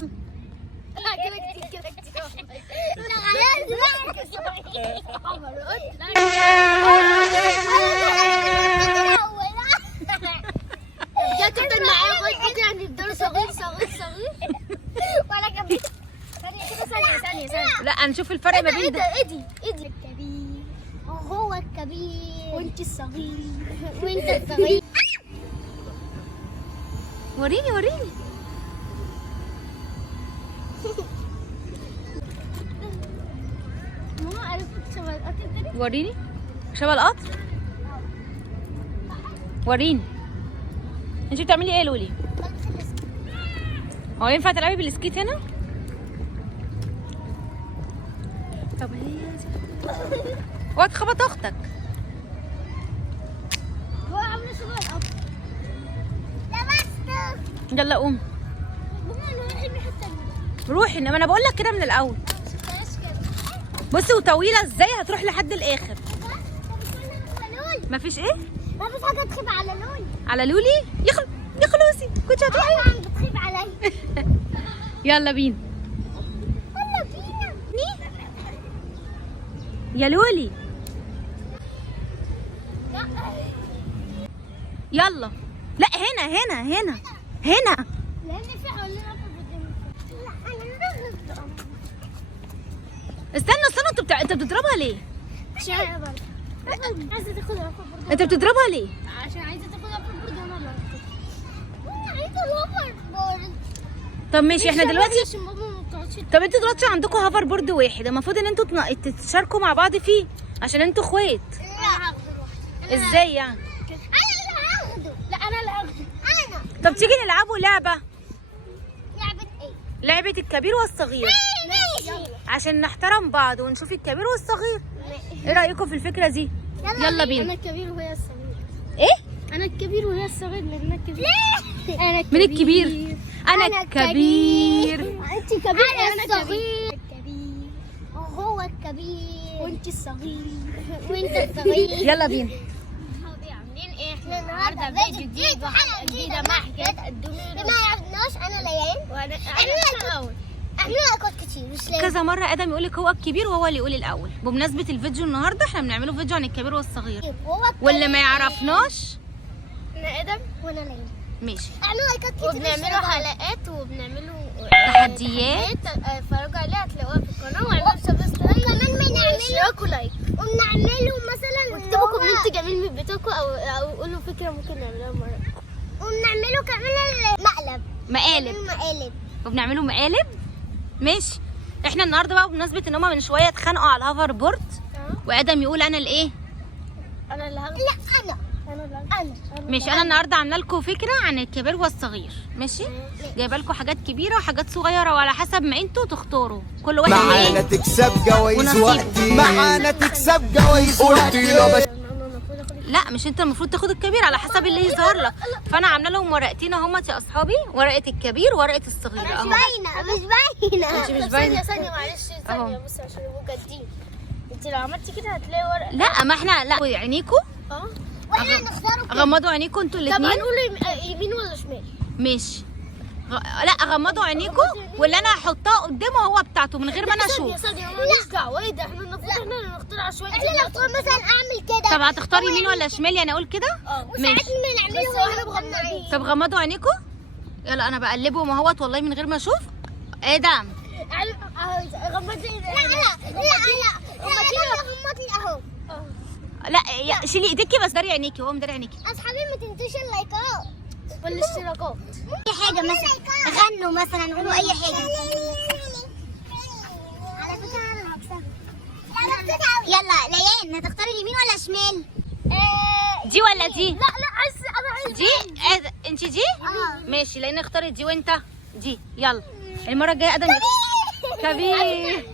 لا كده كتير كده كتير. لا جت معايا خد كده عند الدور صغير صغير صغير ولا كبير. ثانية لا هنشوف الفرق ما بين ده. ايدي الكبير وهو الكبير وانت الصغير وانت الصغير. وريني وريني. ماما عرفت شبه القطر كده؟ وريني شبه القطر. وريني انت بتعملي ايه يا لولي؟ هو ينفع تلعبي بالسكيت هنا؟ طب هي اوعى تخبط اختك. هو عامل شبه القطر. لبسته. يلا قوم ماما انا رايحين الناحية التانية. روحي، انما انا بقول لك كده من الاول. بصي وطويله ازاي هتروح لحد الاخر. مفيش ايه؟ مفيش حاجة تخيب على لولي. على لولي؟ يا خلوصي كنت هتروحي. أنا بتخيب عليا. يلا بينا. يلا بينا. يا لولي لا يلا. لا هنا لأن في حوالينا لا أنا استنى انت بتضربها ليه؟ عشان عايزة تاخد الأوفر بورد. انت بتضربها ليه؟ عشان عايزة تاخد الأوفر بورد وأنا لا. أنا عايزة الأوفر بورد. طب ماشي احنا دلوقتي. عشان بابا ما بتقعدش. طب انتوا دلوقتي عندكم هافر بورد واحد، المفروض ان انتوا تتشاركوا مع بعض فيه عشان انتوا اخوات. لا هاخده لوحدي. ازاي يعني؟ أنا اللي هاخده. لا أنا اللي هاخده. أنا. طب تيجي نلعبوا لعبة. لعبة إيه؟ لعبة الكبير والصغير ماشي. عشان نحترم بعض ونشوف الكبير والصغير. ايه رأيكم في الفكرة دي؟ يلا بينا. أنا الكبير وهي الصغير. ايه؟ أنا الكبير وهي الصغير لأن الكبير. ليه؟ أنا من الكبير. انا الكبير. أنت كبير أنا الصغير. الكبير وهو الكبير وأنت الصغير وأنت الصغير. يلا بينا. صحابي عاملين إيه؟ إحنا النهاردة فيديو جديد وحلقة جديدة مع حكايات الدنيا. ما يعرفناش أنا ليان وأنا الأول. احنا لقطات كتير مش لازم. كذا مرة ادم يقول لك هو الكبير وهو اللي يقول الاول. بمناسبة الفيديو النهارده احنا بنعمله فيديو عن الكبير والصغير. واللي ما يعرفناش انا ادم وانا ليلى. ماشي. اعملوا لايكات كتير وبنعملوا حلقات وبنعملوا تحديات. اتفرجوا عليها هتلاقوها في القناه واعملوا سبسكرايب وكمان بنعملوا اشتراك ولايك وبنعملوا مثلا واكتبوا كومنت جميل من بيتكم او قولوا فكره ممكن نعملها مره. وبنعملوا كمان مقالب وبنعملوا مقالب. ماشي. احنا النهارده بقى بمناسبة ان هما من شوية اتخانقوا على الهافر بورد وادم يقول انا الايه؟ انا اللي هاخد. لا انا ماشي. انا النهارده عامله لكم فكره عن الكبير والصغير. ماشي. جايبه لكم حاجات كبيره وحاجات صغيره وعلى حسب ما انتوا تختاروا كل واحد معانا تكسب جوايز وقتي. معانا تكسب جوايز وقتي. لا مش انت المفروض تاخد الكبير على حسب اللي يظهر لك. فانا عامله لهم ورقتين اهمت يا اصحابي، ورقه الكبير وورقه الصغير اهو. مش باينه انت مش باينه. ثانيه معلش ثانيه بس عشان يبقوا جادين. انت لو عملتي كده هتلاقي ورقه. لا ما احنا لا عينيكوا. واحنا هنختاروا كده. غمضوا عينيكوا انتوا طب الاثنين. هنقول يمين ولا شمال؟ ماشي. لا غمضوا عينيكوا واللي انا هحطها قدامه هو بتاعته من غير ما انا اشوف. ثانيه ماليش دعوه. ايه ده احنا المفروض احنا اللي نختار عشوائي. احنا نختار مثلا اعمل كده. طب هتختار يمين ولا شمال يعني اقول كده؟ وساعات بنعمله واحنا مغمضين. طب غمضوا عينيكوا. يلا انا بقلبهم اهوت والله من غير ما اشوف. ادم غمضي. لا غمضي اهو. لا شيلي ايديكي بس داري عينيكي. هو مداري عينيكي. اصحابي ما تنسوش اللايكات والاشتراكات. اي حاجه مثلا غنوا مثلا قولوا اي حاجه. على فكره انا هكسبك. يلا ليان هتختاري اليمين ولا شمال؟ دي ولا دي؟ لا انا عايز دي. انت دي؟ ماشي. لان اختارت دي وانت دي. يلا المره الجايه ادم كبير.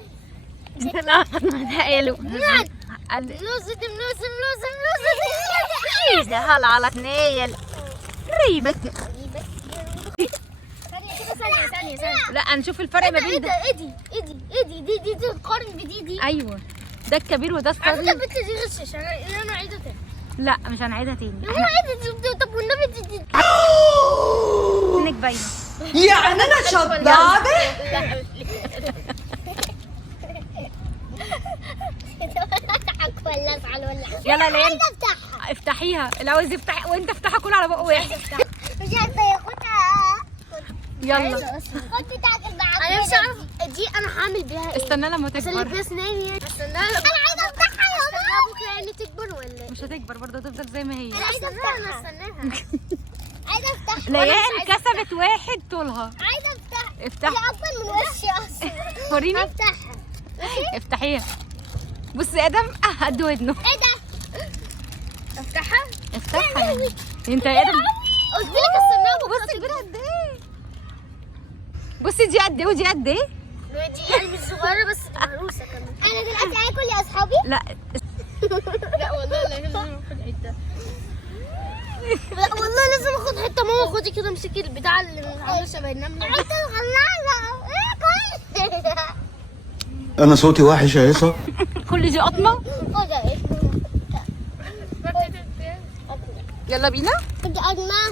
لا ده قالوا ملوزم ايه ده هلا على نيل ريبك. ثانية لا نشوف الفرق ما بين ده. ايدي دي تقارن بدي. ايوه ده الكبير وده على الصغير. فكرة دي غشش انا عايزة تاني. لا مش هنعيدها تاني. انا عايزة. طب والنبي انك باينه. يعني انا شطابة. يلا لين عايزة افتحها. افتحيها، اللي عاوز يفتح وانت افتحها كل على بق واحد. مش عارفة ياخدها. يلا خد بتاعت المعجون. انا مش عارف دي انا هعمل بيها ايه. استنى لما عشان تكبر. بيها اسناني. انا عايزة افتحها يا ماما. بكره عيني تكبر ولا ايه؟ مش هتكبر برضه، هتفضل زي ما هي. انا عايزة افتحها. عايزة افتحها. ليان كسبت واحد طولها. عايزة افتحها. افتح. هي اكبر من وشي اصلا. وريني. افتحها. افتحيها. بصي يا ادم قد ودنه. ايه ده؟ افتحها؟ افتحها. انت يا ادم قلت لك استناها بكره. بصي كبيرة قد ايه. بصي دي قد ايه ودي قد ايه. دي يعني مش صغيرة بس مهروسة كمان. انا دلوقتي هاكل يا اصحابي؟ لا لا والله لازم اخد حتة. لا والله لازم اخد حتة. ماما خدي كده امسكي البتاع اللي عاملة شبه النملة. انت مخلعها. ايه انا صوتي وحش يا يسا. كل دي قطمة. خدها ايه؟ يلا بينا. كنت أجمع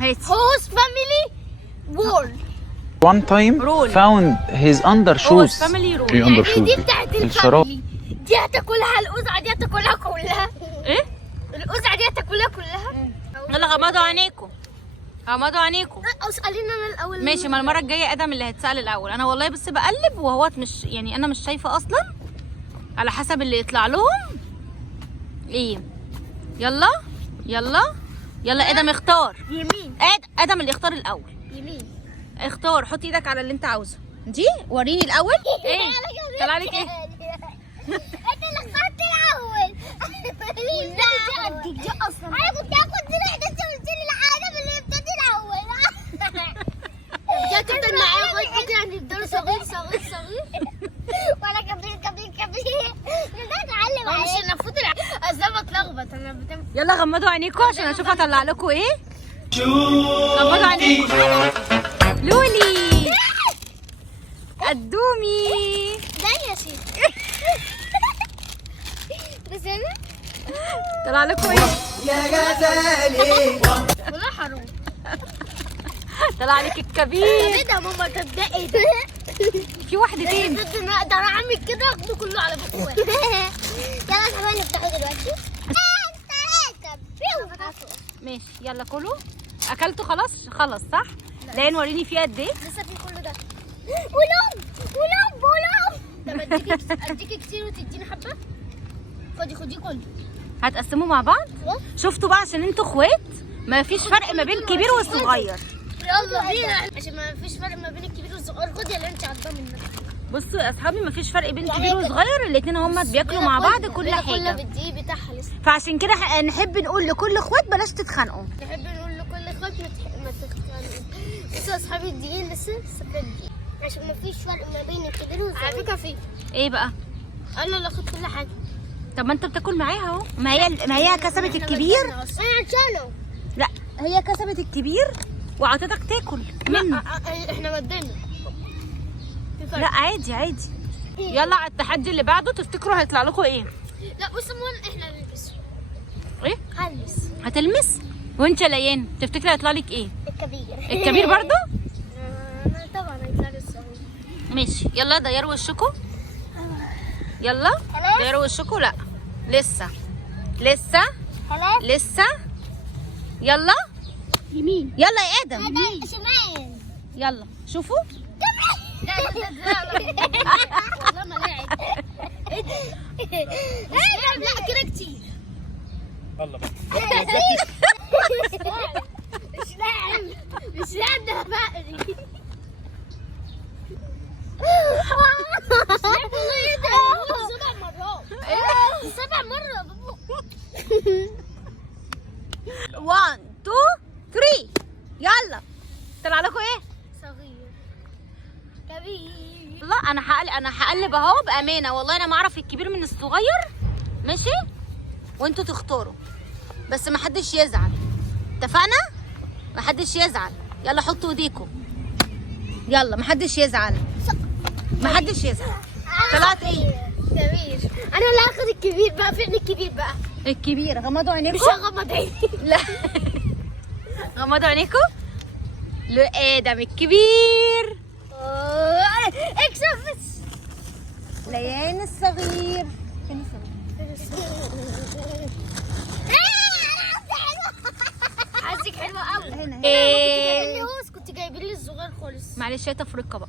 هاتي. هوس فاميلي وول. One time Roll. found his undershoes. family rule. ايه يعني undershoes دي بتاعت الشراب. الفاميلي. دي هتاكلها القزعة، دي هتاكلها كلها. ايه؟ القزعة دي هتاكلها كلها. يلا غمضوا عينيكم. غمضوا عينيكم. لا اسأليني انا الأول. ماشي، ما المرة الجاية ادم اللي هتسأل الأول. أنا والله بس بقلب وهو مش يعني أنا مش شايفة أصلا، على حسب اللي يطلع لهم. إيه؟ يلا يلا يلا ادم اختار. يمين. ادم اللي يختار الأول. يمين. اختار، حط ايدك على اللي انت عاوزه. دي وريني الأول. ايه؟ طلع لك ايه؟ انت اللي اخترت الأول. دي أصلا. أنا كنت هاخد دي لحد انت قلت لي العالم اللي ابتدي الأول. جت انت معايا لغاية كده يعني الدور صغير صغير صغير. وانا كبير كبير كبير. ده اتعلم عليك. مش المفروض اصل انا بتلخبط. انا بتم. يلا غمضوا عينيكم عشان اشوف هطلع لكم ايه. غمضوا عينيكم. لولي قدومي. ده يا سيدي. بس انا طلع لكم ايه؟ يا غزالي. والله حرام. طلع لك الكبير. ايه ده يا ماما؟ طب ده ايه ده؟ في واحدتين. ضد ان اقدر اعمل كده اخده كله على بق واحد. يلا يا حبايبي نفتحه دلوقتي. ماشي يلا كلوا. اكلتوا خلاص؟ خلاص صح؟ لين وريني فيها قد ايه؟ لسه في كله ده. ولوم ولوم ولوم. طب اديكي كتير وتديني حبه. خدي كله. هتقسموا مع بعض؟ شفتوا بقى عشان انتوا اخوات ما فيش فرق ما بين الكبير والصغير. يلا بينا عشان ما فيش فرق ما بين الكبير والصغير. خدي اللي انت عضاه منك. بصوا يا اصحابي ما فيش فرق بين الكبير والصغير، الاثنين هما بياكلوا مع بعض كل كلها حاجه. بالدقيق بتاعها لسه. فعشان كده نحب نقول لكل اخوات بلاش تتخانقوا. نحب نقول لكل اخوات ما تختاروا. بصوا يا اصحابي الدقيق لسه سكر الدقيق عشان ما فيش فرق ما بين الكبير والصغير. على فكره في ايه بقى؟ انا اللي اخد كل حاجه. طب ما انت بتاكل معاها اهو. ما هي كسبت الكبير. انا عشانه. لا هي كسبت الكبير وعطتك تاكل منه. احنا مدينا. لا عادي عادي. يلا على التحدي اللي بعده. تفتكروا هيطلع لكم ايه؟ لا بصوا احنا نلبس. ايه؟ هلبس هتلمس؟ وانت يا ليان تفتكري هيطلع لك ايه؟ الكبير. الكبير برضه؟ انا طبعا هيطلع لي الصغير. ماشي يلا ديروا وشكوا. يلا ديروا وشكوا. لا لسه خلاص. لسه. يلا يمين. يلا يا ادم. شمال. يلا شوفوا. والله ما لاعب. لا كده كتير. يلا بقى. مش لاعب ده بقى. والله ايه ده؟ 7 مرات. 7 مرات. 1 2 3 يلا. طلع لكم ايه؟ صغير كبير. لا انا هقلب اهو بامانه. والله انا ما اعرف الكبير من الصغير. ماشي وانتوا تختاروا بس ما حدش يزعل. اتفقنا؟ ما حدش يزعل. يلا حطوا ايديكم. يلا ما حدش يزعل. ما حدش يزعل. طلعت ايه؟ كبير. انا اللي هاخد الكبير بقى. فين الكبير بقى؟ الكبير. غمضوا عينيكم. مش هغمض عيني. لا غمضوا عينيكم. لآدم الكبير. اكسب بس. ليان الصغير. حاسك حلوة قوي. هنا إيه. كنت جايبين لي الصغير خالص. معلش يا تفرقة بقى.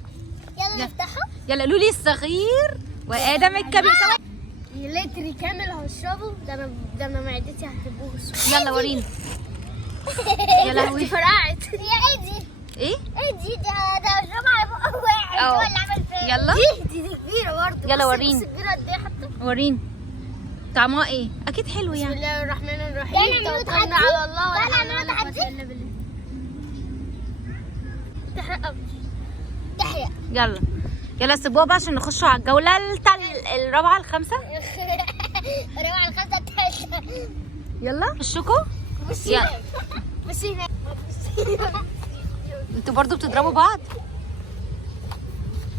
يلا نفتحه. يلا لولي الصغير وآدم الكبير سوا. لتر كامل هشربه. ده انا معدتي هتبوظ. يلا وريني. يا لهوي فرقعت. يا ايدي. ايه؟ ايدي ده هشربها على بقه واحد. أه. هو اللي عمل فيها. يلا. دي كبيرة برضه. يلا بص- وريني. بص كبيرة قد ايه حتى. وريني طعمها ايه؟ اكيد حلو بسم يعني. الله الرحمن الرحيم. توكلنا على الله ولا حول ولا قوة الا بالله. تحرق قوي. تحرق. يلا يلا سيبوها بقى عشان نخشوا على الجولة الرابعة الخامسة. رابعة الخمسة التالتة. يلا خشكوا. بصي يلا. هنا. بصي هنا. انتوا برضو بتضربوا بعض.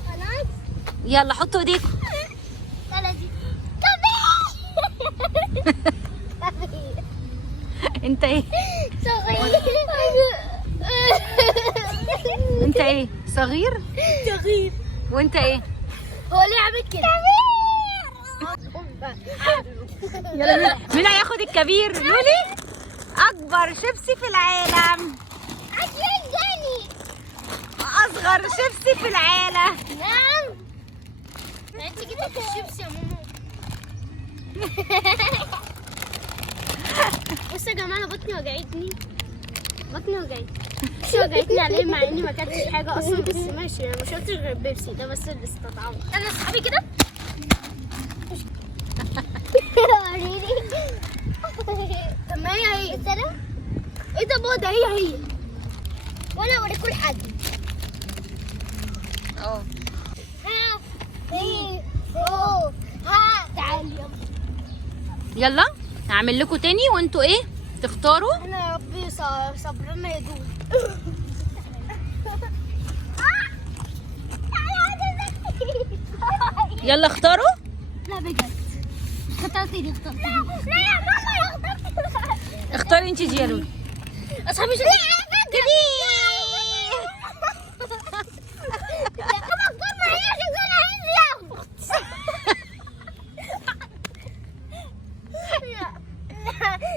خلاص. يلا حطوا ايديكم. يلا دي. كبير. انت ايه؟ صغير. انت ايه؟ صغير؟ صغير. وانت ايه؟ هو ليه عامل كده؟ يلا مين هياخد الكبير؟ لولي اكبر شيبسي في العالم. اصغر شيبسي في العالم. نعم. انت كده الشيبسي يا ماما. بصوا يا جماعه انا بطني وجعتني. بطني وجعتني عليه مع اني ما كانتش حاجه اصلا، بس ماشي انا ما شربتش غير بيبسي ده بس اللي استطعمه. انا اصحابي كده. طب ما هي ايه ده بابا؟ ده هي وانا اوريكم لحد. اه ها تعالي يلا. يلا هعمل لكم تاني وانتوا ايه تختاروا. انا يا ربي صبرنا يدوم. يلا اختاروا. لا بجد اخترتي دي. لا يا ماما اختاري انت دي يا لولي. اصحابي شو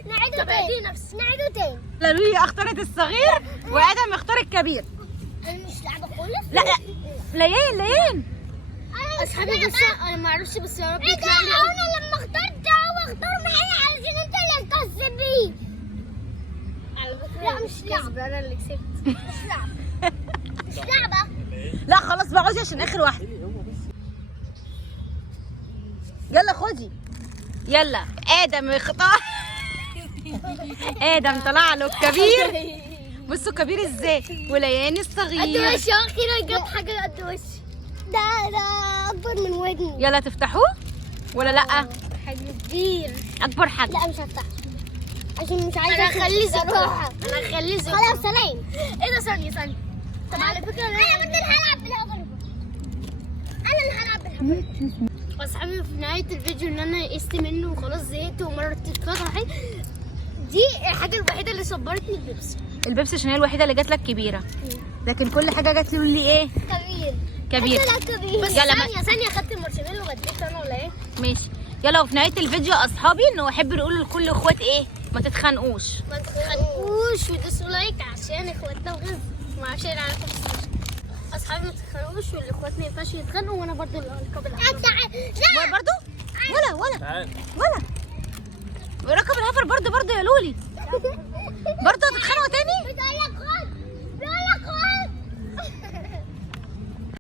نعيده تاني. لولي اختارت الصغير وادم اختار الكبير. انا مش لعبه خالص. لا ليان اصحابي بس انا ما اعرفش بس يا رب يطلع لي. انا لما اخترت هو اختار معايا علشان انت اللي هتكسبيه. على فكره لا مش لعبه، انا اللي كسبت. مش لعبه. مش لعبه. لا خلاص بقى عوزي عشان اخر واحده. يلا خدي. يلا ادم اختار. ادم طلع له الكبير. بصوا كبير ازاي وليان قد الصغير. وشي اخيرا جبت حاجه قد وشي. ده اكبر من ودني. يلا تفتحوه ولا لا؟ حاجه كبير. اكبر حاجه. لا مش هفتح عشان مش عايزه اخليه زكاة. انا هخليه زكاة. خلاص سلام. ايه ده؟ ثانيه. طب على فكره انا بدي هلعب بالهبل. انا اللي هلعب بالهبل. اصحابي في نهايه الفيديو ان انا قست منه وخلاص زهقت ومرت اتقطعت. دي الحاجه الوحيده اللي صبرتني البيبسي. البيبسي عشان هي الوحيده اللي جات لك كبيره، لكن كل حاجه جات لي لي ايه؟ كبير. بس يلا ثانيه خدت المارشميلو وغديت انا ولا ايه؟ ماشي. يلا وفي نهايه الفيديو اصحابي انه احب نقول لكل اخوات ايه؟ ما تتخانقوش. ما تتخانقوش ودوسوا لايك عشان اخواتنا وغير وعشان على اصحابي ما تتخانقوش والاخوات ما ينفعش يتخانقوا وانا برضو الالقاب ولا برضو؟ ولا وركب الهفر برضو يا لولي. برضو هتتخانقوا تاني؟